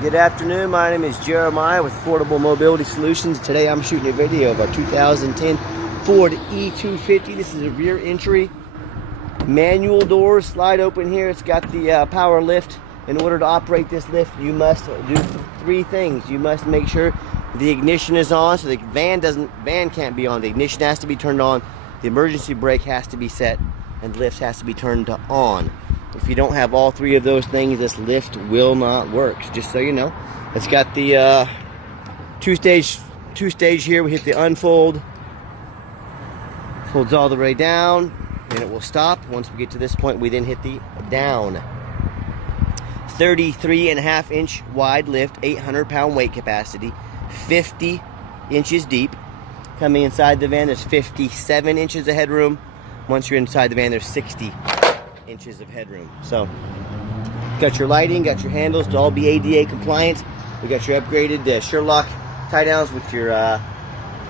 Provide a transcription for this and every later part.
Good afternoon, my name is Jeremiah with Affordable Mobility Solutions. Today I'm shooting a video of a 2010 Ford E-250. This is a rear entry, manual doors, slide open here. It's got the power lift. In order to operate this lift, you must do three things. You must make sure the ignition is on, so the van can't be on. The ignition has to be turned on, the emergency brake has to be set, and the lift has to be turned on. If you don't have all three of those things, this lift will not work, just so you know. It's got the two-stage here. We hit the unfold, folds all the way down, and it will stop. Once we get to this point, we then hit the down. 33.5-inch wide lift, 800-pound weight capacity, 50 inches deep. Coming inside the van, there's 57 inches of headroom. Once you're inside the van, there's 60 inches of headroom. So, got your lighting, got your handles to all be ADA compliant. We got your upgraded Sherlock tie downs with your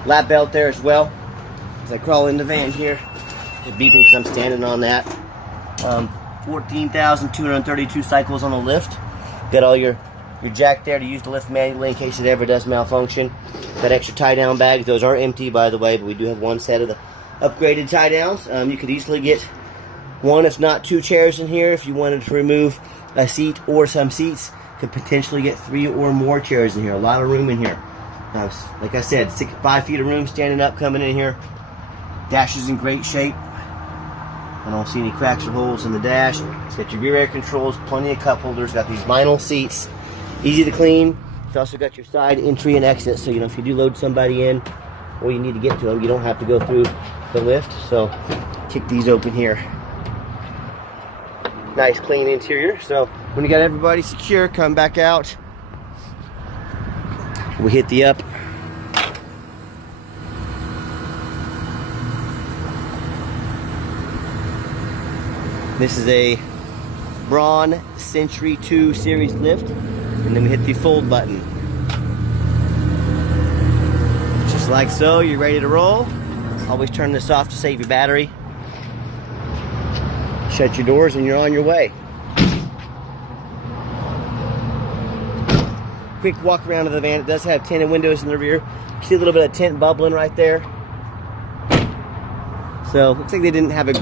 lap belt there as well. As I crawl in the van here, it's beeping because I'm standing on that. 14,232 cycles on the lift. Got all your jack there to use the lift manually in case it ever does malfunction. That extra tie down bags, those are empty by the way, but we do have one set of the upgraded tie downs. You could easily get one, if not two chairs in here. If you wanted to remove a seat or some seats, could potentially get 3 or more chairs in here. A lot of room in here. Like I said, 5 feet of room standing up coming in here. Dash is in great shape. I don't see any cracks or holes in the dash. It's got your rear air controls, plenty of cup holders, got these vinyl seats, easy to clean. It's also got your side entry and exit, so you know if you do load somebody in or you need to get to them, you don't have to go through the lift. So kick these open here. Nice clean interior. So when you got everybody secure, come back out. We hit the up. This is a Braun Century 2 Series lift, and then we hit the fold button. Just like so, you're ready to roll. Always turn this off to save your battery. Shut your doors and you're on your way. Quick walk around of the van. It does have tinted windows in the rear. You see a little bit of tint bubbling right there. So, looks like they didn't have a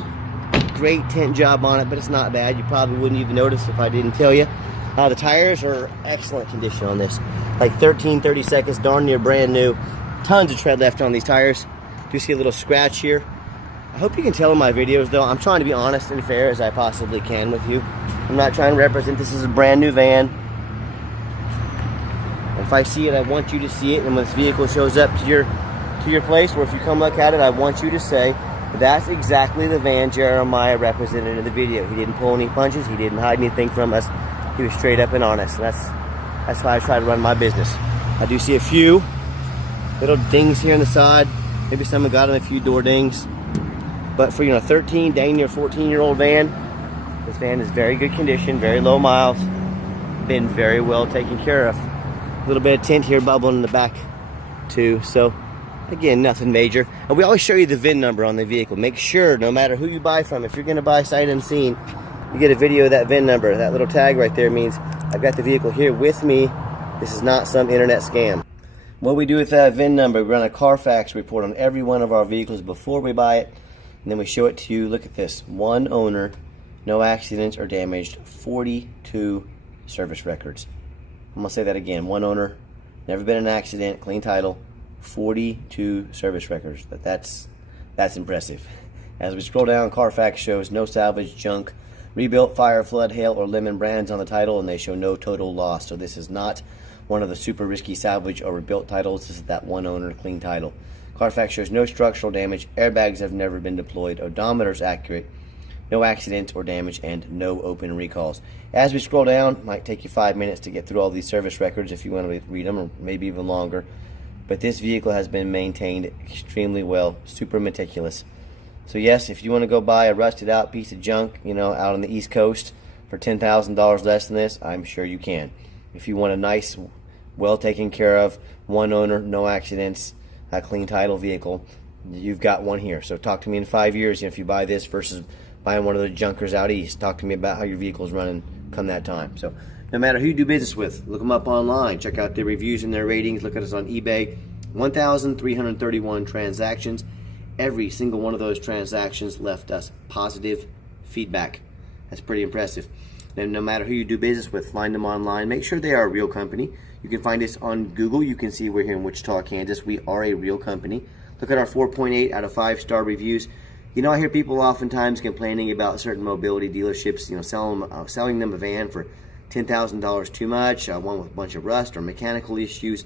great tint job on it, but it's not bad. You probably wouldn't even notice if I didn't tell you. The tires are excellent condition on this. Like 30 seconds, darn near brand new. Tons of tread left on these tires. Do see a little scratch here. I hope you can tell in my videos though, I'm trying to be honest and fair as I possibly can with you. I'm not trying to represent this as a brand new van. If I see it, I want you to see it, and when this vehicle shows up to your place, or if you come look at it, I want you to say, that's exactly the van Jeremiah represented in the video. He didn't pull any punches, he didn't hide anything from us. He was straight up and honest. And that's how I try to run my business. I do see a few little dings here on the side. Maybe someone got in a few door dings. But for 13, dang near 14-year-old van, this van is very good condition, very low miles, been very well taken care of. A little bit of tint here bubbling in the back too. So again, nothing major. And we always show you the VIN number on the vehicle. Make sure, no matter who you buy from, if you're going to buy sight unseen, you get a video of that VIN number. That little tag right there means I've got the vehicle here with me. This is not some internet scam. What we do with that VIN number, we run a Carfax report on every one of our vehicles before we buy it, and then we show it to you. Look at this. 1 owner, no accidents or damaged, 42 service records. I'm going to say that again. 1 owner, never been in an accident, clean title, 42 service records. That's impressive. As we scroll down, Carfax shows no salvage, junk, rebuilt, fire, flood, hail, or lemon brands on the title, and they show no total loss. So this is not one of the super risky salvage or rebuilt titles. This is that 1 owner clean title. Carfax shows no structural damage, airbags have never been deployed, odometer's accurate, no accidents or damage, and no open recalls. As we scroll down, might take you 5 minutes to get through all these service records if you want to read them, or maybe even longer. But this vehicle has been maintained extremely well, super meticulous. So yes, if you want to go buy a rusted out piece of junk, out on the East Coast for $10,000 less than this, I'm sure you can. If you want a nice, well taken care of, 1 owner, no accidents, a clean title vehicle, you've got one here. So talk to me in 5 years if you buy this versus buying one of the junkers out east. Talk to me about how your vehicle's running come that time. So No matter who you do business with, look them up online. Check out their reviews and their ratings. Look at us on eBay. 1,331 transactions. Every single one of those transactions left us positive feedback. That's pretty impressive. And no matter who you do business with, find them online. Make sure they are a real company. You can find us on Google. You can see we're here in Wichita, Kansas. We are a real company. Look at our 4.8 out of 5-star reviews. You know, I hear people oftentimes complaining about certain mobility dealerships, you know, selling them a van for $10,000 too much, one with a bunch of rust or mechanical issues.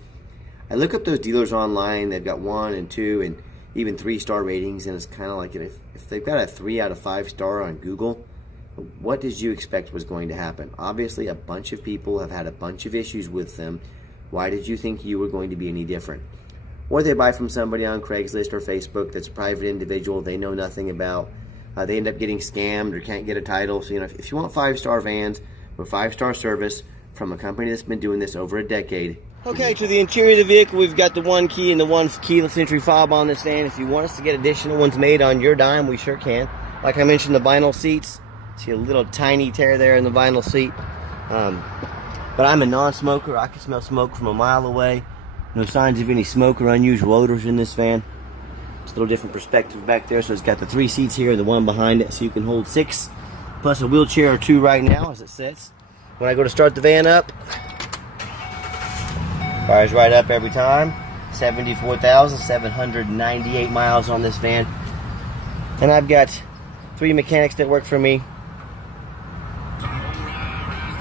I look up those dealers online. They've got 1 and 2 and even 3-star ratings, and it's kind of like, if they've got a 3 out of 5-star on Google, what did you expect was going to happen? Obviously, a bunch of people have had a bunch of issues with them. Why did you think you were going to be any different? Or they buy from somebody on Craigslist or Facebook that's a private individual they know nothing about. They end up getting scammed or can't get a title. So, you know, if you want 5-star vans with 5-star service from a company that's been doing this over a decade. Okay, to the interior of the vehicle, we've got the 1 key and the 1 keyless entry fob on this van. If you want us to get additional ones made on your dime, we sure can. Like I mentioned, the vinyl seats. See a little tiny tear there in the vinyl seat. But I'm a non-smoker. I can smell smoke from a mile away. No signs of any smoke or unusual odors in this van. It's a little different perspective back there. So it's got the 3 seats here, the 1 behind it, so you can hold 6. Plus a wheelchair or 2 right now as it sits. When I go to start the van up, fires right up every time. 74,798 miles on this van. And I've got 3 mechanics that work for me.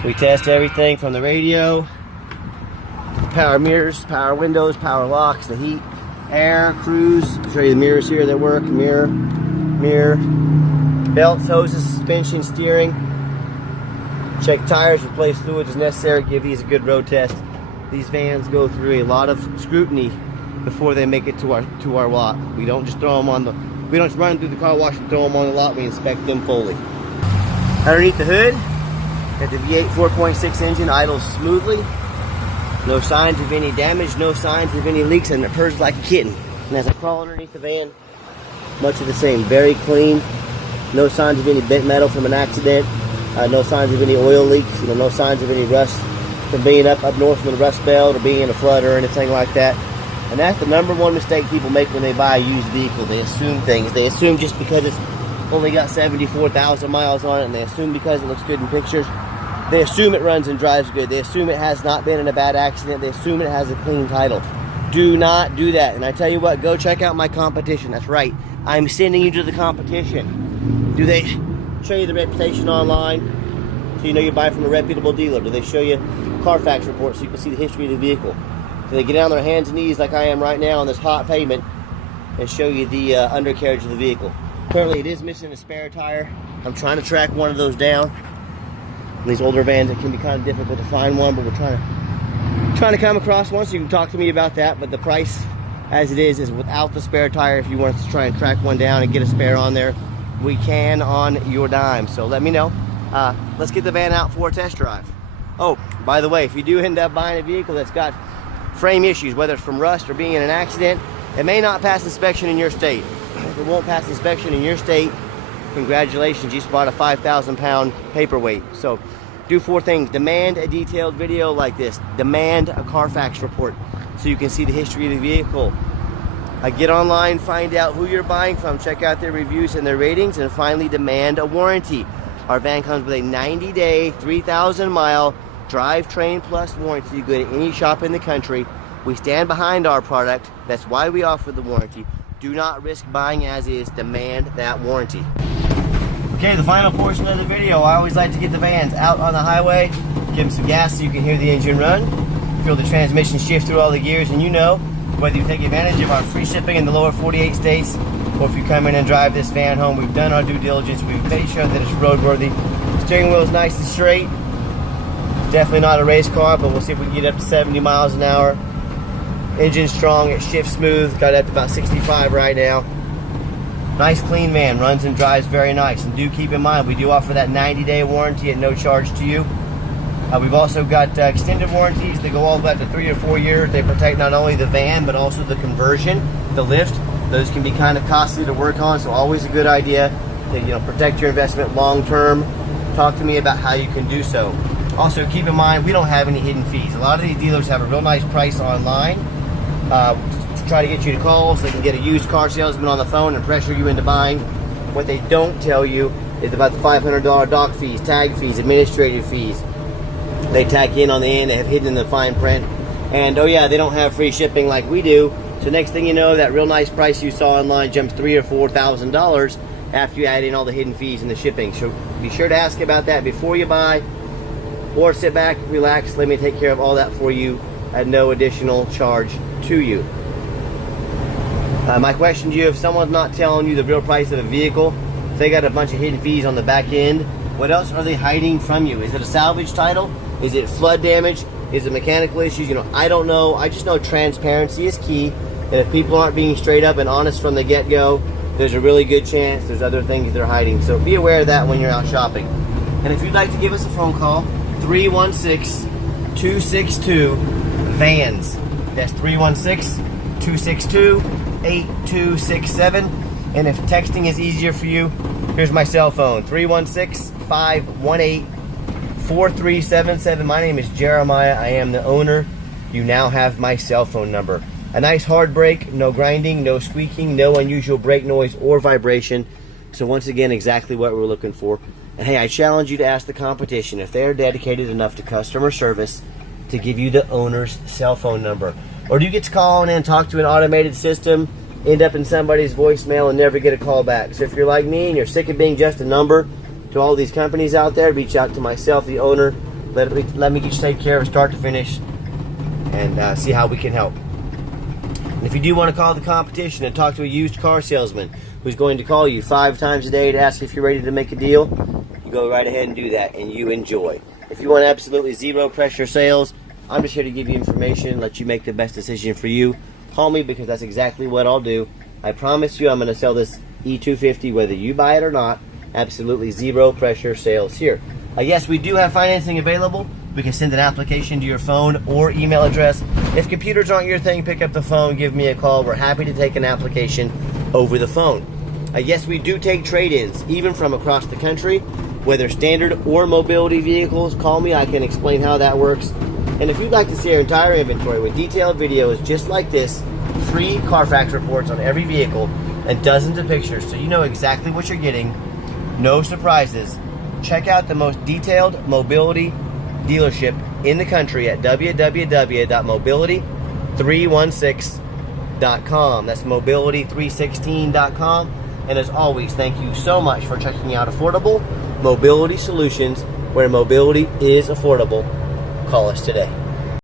We test everything from the radio, the power mirrors, power windows, power locks, the heat, air, cruise. I'll show you the mirrors here that work. Mirror, belts, hoses, suspension, steering. Check tires, replace fluids as necessary, give these a good road test. These vans go through a lot of scrutiny before they make it to our lot. We don't just throw them on the, we don't just run through the car wash and throw them on the lot. We inspect them fully. Underneath the hood, got the V8 4.6 engine, idles smoothly. No signs of any damage, no signs of any leaks, and it purrs like a kitten. And as I crawl underneath the van, much of the same, very clean. No signs of any bent metal from an accident. No signs of any oil leaks. You know, no signs of any rust from being up north with a rust belt or being in a flood or anything like that. And that's the #1 mistake people make when they buy a used vehicle. They assume things. They assume just because it's only got 74,000 miles on it, and they assume because it looks good in pictures, they assume it runs and drives good. They assume it has not been in a bad accident. They assume it has a clean title. Do not do that. And I tell you what, go check out my competition. That's right. I'm sending you to the competition. Do they show you the reputation online so you know you're buying from a reputable dealer? Do they show you Carfax reports so you can see the history of the vehicle? Do they get down on their hands and knees like I am right now on this hot pavement and show you the undercarriage of the vehicle? Currently it is missing a spare tire. I'm trying to track one of those down. In these older vans it can be kind of difficult to find one, but we're trying to come across one, so you can talk to me about that. But the price as it is without the spare tire. If you want us to try and track one down and get a spare on there, we can on your dime. So let me know. Let's get the van out for a test drive. Oh, by the way, if you do end up buying a vehicle that's got frame issues, whether it's from rust or being in an accident, it may not pass inspection in your state. If it won't pass inspection in your state, congratulations, you just bought a 5,000-pound paperweight. So do 4 things. Demand a detailed video like this. Demand a Carfax report so you can see the history of the vehicle. Get online, find out who you're buying from, check out their reviews and their ratings, and finally demand a warranty. Our van comes with a 90-day, 3,000-mile drivetrain plus warranty. You go to any shop in the country. We stand behind our product. That's why we offer the warranty. Do not risk buying as is. Demand that warranty. Okay, the final portion of the video. I always like to get the vans out on the highway, give them some gas so you can hear the engine run, feel the transmission shift through all the gears, and you know, whether you take advantage of our free shipping in the lower 48 states, or if you come in and drive this van home, we've done our due diligence. We've made sure that it's roadworthy. Steering wheel is nice and straight. Definitely not a race car, but we'll see if we can get up to 70 miles an hour. Engine strong, it shifts smooth. Got up to about 65 right now. Nice clean van, runs and drives very nice. And do keep in mind, we do offer that 90-day warranty at no charge to you. We've also got extended warranties that go all the way up to 3 or 4 years. They protect not only the van, but also the conversion, the lift. Those can be kind of costly to work on, so always a good idea to protect your investment long term. Talk to me about how you can do so. Also, keep in mind, we don't have any hidden fees. A lot of these dealers have a real nice price online to try to get you to call so they can get a used car salesman on the phone and pressure you into buying. What they don't tell you is about the $500 dock fees, tag fees, administrative fees. They tack in on the end, they have hidden in the fine print. And oh yeah, they don't have free shipping like we do. So next thing you know, that real nice price you saw online jumps $3,000 or $4,000 after you add in all the hidden fees and the shipping. So be sure to ask about that before you buy, or sit back, relax, let me take care of all that for you at no additional charge to you. My question to you, if someone's not telling you the real price of a vehicle, if they got a bunch of hidden fees on the back end, what else are they hiding from you? Is it a salvage title? Is it flood damage? Is it mechanical issues? You know, I don't know. I just know transparency is key. And if people aren't being straight up and honest from the get-go, there's a really good chance there's other things they're hiding. So be aware of that when you're out shopping. And if you'd like to give us a phone call, 316-262-VANS. That's 316-262-8267. And if texting is easier for you, here's my cell phone, 316-518-4377. My name is Jeremiah. I am the owner. You now have my cell phone number. A nice hard brake, no grinding, no squeaking, no unusual brake noise or vibration. So once again, exactly what we're looking for. And hey, I challenge you to ask the competition if they're dedicated enough to customer service to give you the owner's cell phone number. Or do you get to call in and talk to an automated system, end up in somebody's voicemail and never get a call back? So if you're like me and you're sick of being just a number to all these companies out there, reach out to myself, the owner. Let me get you taken care of start to finish and see how we can help. And if you do want to call the competition and talk to a used car salesman who's going to call you 5 times a day to ask if you're ready to make a deal, you go right ahead and do that, and you enjoy. If you want absolutely zero pressure sales, I'm just here to give you information, let you make the best decision for you. Call me because that's exactly what I'll do. I promise you I'm going to sell this E-250 whether you buy it or not. Absolutely zero pressure sales here. Yes, we do have financing available. We can send an application to your phone or email address. If computers aren't your thing, pick up the phone, give me a call. We're happy to take an application over the phone. Yes, we do take trade-ins, even from across the country, whether standard or mobility vehicles. Call me, I can explain how that works. And if you'd like to see our entire inventory with detailed videos just like this, free Carfax reports on every vehicle, and dozens of pictures so you know exactly what you're getting, no surprises, check out the most detailed mobility dealership in the country at www.mobility316.com. That's mobility316.com. And as always, thank you so much for checking out Affordable Mobility Solutions, where mobility is affordable. Call us today.